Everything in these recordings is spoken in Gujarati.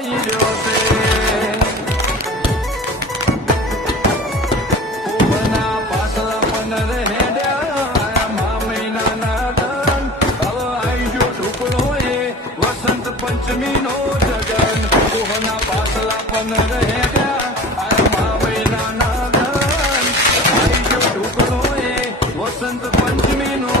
આઈ રહ્યો છે કોહના પાછલા પનર હેડ્યા મહિનાના દન હવે આઈ ગયો ટુકડો એ વસંત પંચમી નો જગન કોહના પાછલા પનર હેડ્યા મહિનાના દન આઈ ગયો ટુકડો એ વસંત પંચમી નો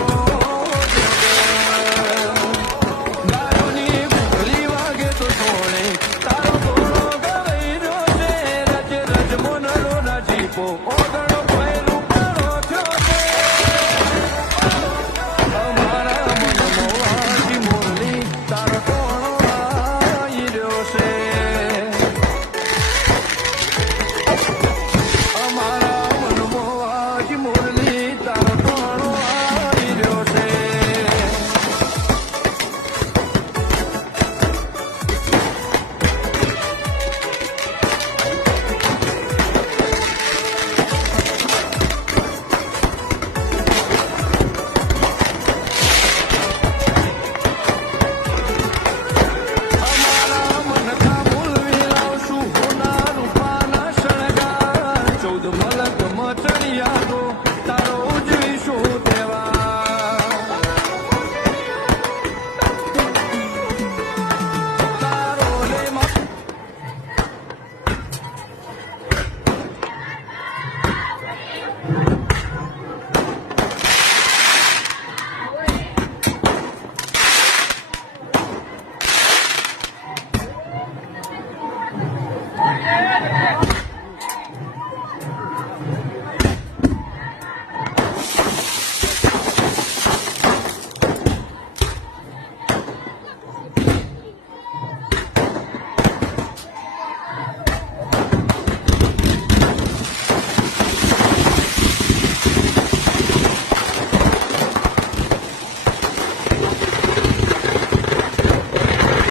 Oh